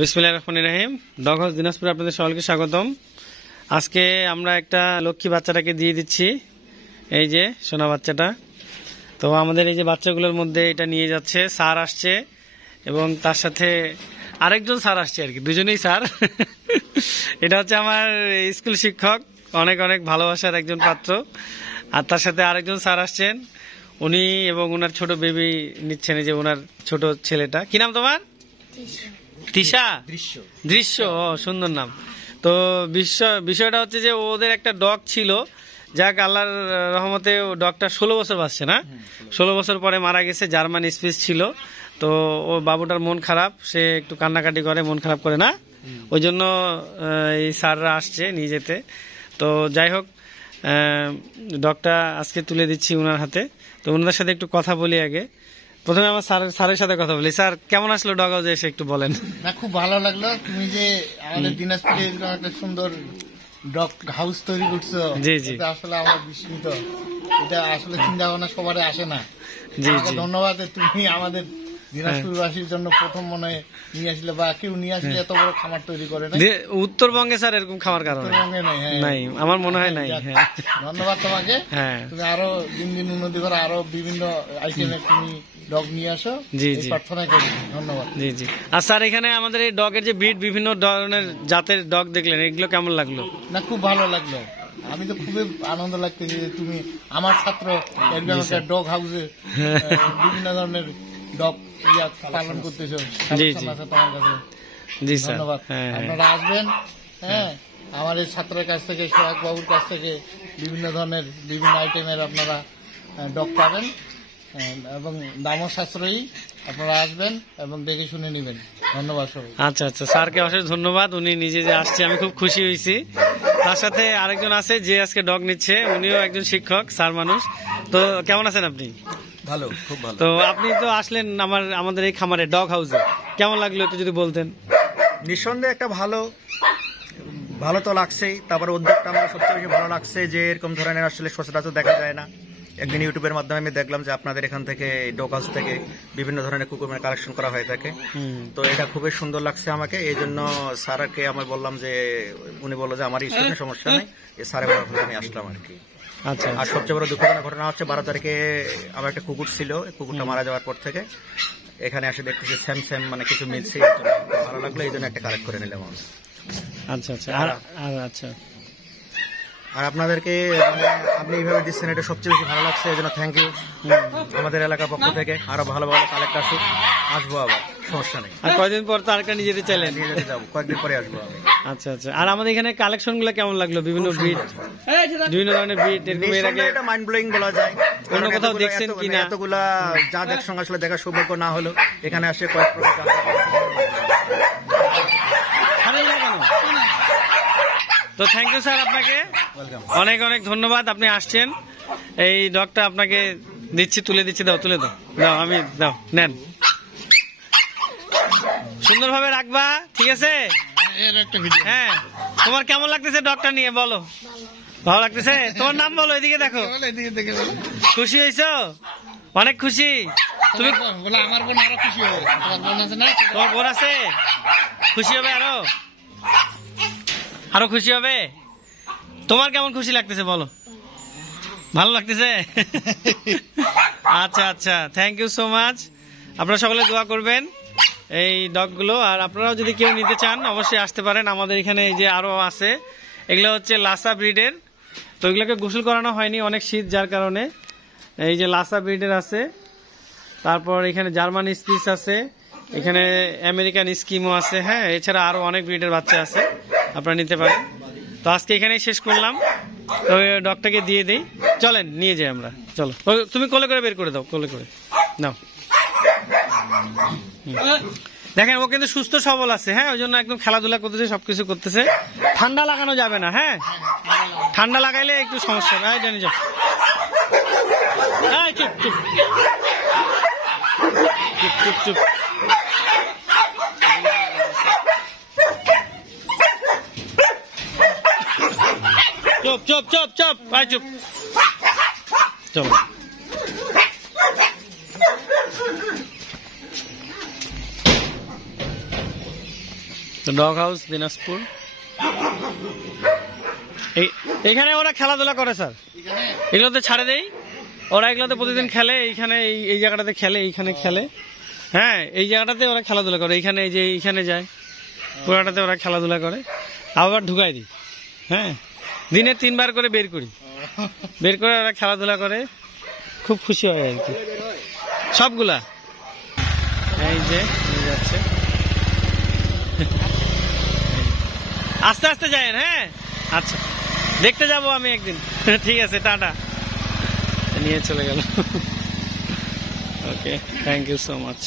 বিসমিল্লাহির রহমানির রহিম। Dog house দিনাজপুরে আপনাদের সকলকে স্বাগতম। আজকে আমরা একটা লক্ষ্মী বাচ্চাটাকে দিয়ে দিচ্ছি, এই যে সোনা বাচ্চাটা। তো আমাদের এই যে বাচ্চাগুলোর মধ্যে এটা নিয়ে যাচ্ছে স্যার আসছে এবং তার সাথে আরেকজন স্যার আসছে আর কি, দুজনেই স্যার। এটা হচ্ছে আমার স্কুল শিক্ষক, অনেক অনেক ভালোবাসার একজন পাত্র। আর তার সাথে আরেকজন স্যার আসছেন, উনি এবং ওনার ছোট বেবি নিচ্ছেন, এই যে ওনার ছোট ছেলেটা। কি নাম তোমার? তিশা। দৃশ্য। ও, সুন্দর নাম। তো বিষয়টা হচ্ছে যে ওদের একটা ডগ ছিল, যাক আল্লাহর রহমতে ডগটা 16 বছর বাঁচছে না, 16 বছর পরে মারা গেছে। জার্মান স্পিচ ছিল। তো ও বাবুটার মন খারাপ, সে একটু কান্নাকাটি করে, মন খারাপ করে না, ওই জন্য এই স্যাররা আসছে নিয়ে যেতে। তো যাই হোক, ডগটা আজকে তুলে দিচ্ছি ওনার হাতে। তো ওনাদের সাথে একটু কথা বলি আগে। প্রথমে আমার স্যারের সাথে কথা বলি। স্যার, কেমন আসলো ডগ হাউসে এসে একটু বলেন। না, খুব ভালো লাগলো। তুমি যে আমাদের দিনাজপুরে একটা সুন্দর ডগ হাউস তৈরি করছো, জি জি, আসলে আমার বিস্মিত। এটা আসলে চিন্তা ভাবনা সবার আসে না। জি জি, ধন্যবাদ। তুমি আমাদের দিনাজপুরবাসীর জন্য প্রথম মনে নিয়ে আসলে, বা কেউ নিয়ে আসলে এত বড় খামার তৈরি করে না উত্তরবঙ্গে। স্যার, এরকম খামার কারণ নাই, আমার মনে হয় নাই। ধন্যবাদ তোমাকে। হ্যাঁ, তুমি আরো দিন দিন উন্নতি করো, আরো বিভিন্ন আইটেমের তুমি ডগ নিয়ে আসো। জি জি, প্রার্থনা করি। ধন্যবাদ। জি জি। আর স্যার, এখানে আমাদের এই ডগের যে ব্রিড, বিভিন্ন ধরনের জাতের ডগ দেখলেন, এগুলো কেমন লাগলো? না, খুব ভালো লাগলো। আমি তো খুবই আনন্দ লাগতেছে যে তুমি আমার ছাত্র একদম একটা ডগ হাউসে বিভিন্ন ধরনের ডগ পালন করতেছো। জি জি, তোমার কাছে জি স্যার, ধন্যবাদ। আপনারা আসবেন। হ্যাঁ, আমার এই ছাত্রের কাছ থেকে, সোহাগ বাবুর কাছ থেকে বিভিন্ন ধরনের বিভিন্ন আইটেমের আপনারা ডগ পাবেন এবং দামও সাশ্রয়ী। আপনারা আসবেন এবং দেখে শুনে নেবেন। ধন্যবাদ সবাই। আচ্ছা আচ্ছা, স্যারকে অশেষ ধন্যবাদ। উনি নিজে যে আসছে, আমি খুব খুশি হয়েছি। তার সাথে আরেকজন আছে যে আজকে ডগ নিচ্ছে, উনিও একজন শিক্ষক, স্যার মানুষ। তো কেমন আছেন আপনি? ভালো, খুব ভালো। তো আপনি তো আসলেন আমাদের এই খামারে, ডগ হাউসে, কেমন লাগলো একটু যদি বলতেন। নিঃসন্দেহে একটা ভালো তো লাগছেই। তারপরে উদ্যোগটা আমার সবচেয়ে বেশি ভালো লাগছে যে এরকম ধরনের আসলে সচরাচর দেখা যায় না। একদিন ইউটিউবের মাধ্যমে আমি দেখলাম যে আপনাদের এখান থেকে, ডগ হাউস থেকে বিভিন্ন ধরনের কুকুরের কালেকশন করা হয়ে থাকে। তো এটা খুবই সুন্দর লাগছে আমাকে। এই জন্য স্যারকে আমি বললাম যে, উনি বললো যে আমার ইস্যুতে সমস্যা নেই, স্যারের বলে আমি আসলাম আর কি। আচ্ছা। আর সবচেয়ে বড় দুঃখজনক ঘটনা হচ্ছে 12 তারিখে আমার একটা কুকুর ছিল, কুকুরটা মারা যাওয়ার পর থেকে এখানে এসে দেখতেছি সেম মানে কিছু মিলছে। ভালো লাগলো, এই জন্য একটা কালেক্ট করে নিলাম। আচ্ছা আচ্ছা। আচ্ছা, আর আপনাদেরকে আপনি এইভাবে দিচ্ছেন, এটা সবচেয়ে বেশি ভালো লাগছে। এই জন্য থ্যাংক ইউ। আমাদের এলাকার পক্ষ থেকে আরো ভালো ভালো কালেক্ট আসুক, আসবো আবার, সমস্যা নেই। আর কয়দিন পর তো আরেকটা নিয়ে যেতে চাইলেন? নিয়ে যেতে যাবো, কয়েকদিন পরে আসবো আমি। আচ্ছা আচ্ছা। আর আমাদের এখানে কালেকশন গুলো কেমন লাগলো? বিভিন্ন ব্রিড, বিভিন্ন ধরনের ব্রিড, এরকম এর আগে এটা মাইন্ড ব্লোয়িং বলা যায়। অন্য কোথাও দেখছেন কিনা? এতগুলা যাদের সঙ্গে আসলে দেখার সৌভাগ্য না হলো, এখানে আসে কয়েক প্রকার। তো থ্যাংক ইউ স্যার, আপনাকে অনেক অনেক ধন্যবাদ। আপনি আসছেন, এই ডগটা আপনাকে দিচ্ছি, তুলে দিচ্ছি। দাও, তুলে দাও, দাও, আমি দাও, নেন। সুন্দরভাবে রাখবা, ঠিক আছে? হ্যাঁ, তোমার কেমন লাগতেছে ডগটা নিয়ে বলো? ভালো লাগতেছে? তোমার নাম বলো, এদিকে দেখো। খুশি হয়েছো? অনেক খুশি। তুমি আমার বোন আরো খুশি হবে। তোমার বোন আছে, খুশি হবে, আরো খুশি হবে। তোমার কেমন খুশি লাগতেছে বলো? ভালো লাগতেছে? আচ্ছা আচ্ছা, থ্যাংক ইউ সো মাচ। আপনারা সকলে দোয়া করবেন এই ডগগুলো। আর আপনারাও যদি কেউ নিতে চান অবশ্যই আসতে পারেন। আমাদের এখানে এই যে আরো আছে, এগুলো হচ্ছে লাসা ব্রিডের। তো এগুলোকে গোসল করানো হয়নি, অনেক শীত, যার কারণে। এই যে লাসা ব্রিডের আছে, তারপর এখানে জার্মান স্পিচ আছে, এখানে আমেরিকান স্কিমও আছে। হ্যাঁ, এছাড়া আরো অনেক ব্রিডের বাচ্চা আছে, আপনারা নিতে পারেন। তো আজকে এখানেই শেষ করলাম। তো ডগটাকে দিয়ে দিই, চলেন নিয়ে যাই আমরা। চলো, তুমি কোলে করে বের করে দাও, কোলে করে নাও। দেখেন, ও কিন্তু সুস্থ সবল আছে। হ্যাঁ, ওই জন্য একদম খেলাধুলা করতেছে, সবকিছু করতেছে। ঠান্ডা লাগানো যাবে না। হ্যাঁ, ঠান্ডা লাগাইলে একটু সমস্যা হবে। এটা নিয়ে যাও। চুপ চুপ চুপ চুপ চুপ। চুপ চুপ চুপ চুপ, ভাই চুপ। চলো। Dog house Dinajpur. এখানে ওরা খেলাধুলা করে স্যার, এগুলোতে ছাড়ে দেই, ওরা এগুলোতে প্রতিদিন খেলে, এইখানে এই জায়গাটাতে খেলে, এইখানে খেলে, হ্যাঁ এই জায়গাটাতে ওরা খেলাধুলা করে, এইখানে এই যে এইখানে যায়, পুরাটাতে ওরা খেলাধুলা করে, আবার ঢুকাই দিই, হ্যাঁ দিনে 3 বার করে বের করি, বের করে ওরা খেলাধুলা করে, খুব খুশি হয় আর কি সবগুলা। এই যে যাচ্ছে, আস্তে আস্তে যায়েন, হ্যাঁ আচ্ছা দেখতে যাবো আমি একদিন, ঠিক আছে টাটা, নিয়ে চলে গেল। ওকে, থ্যাংক ইউ সো মাচ।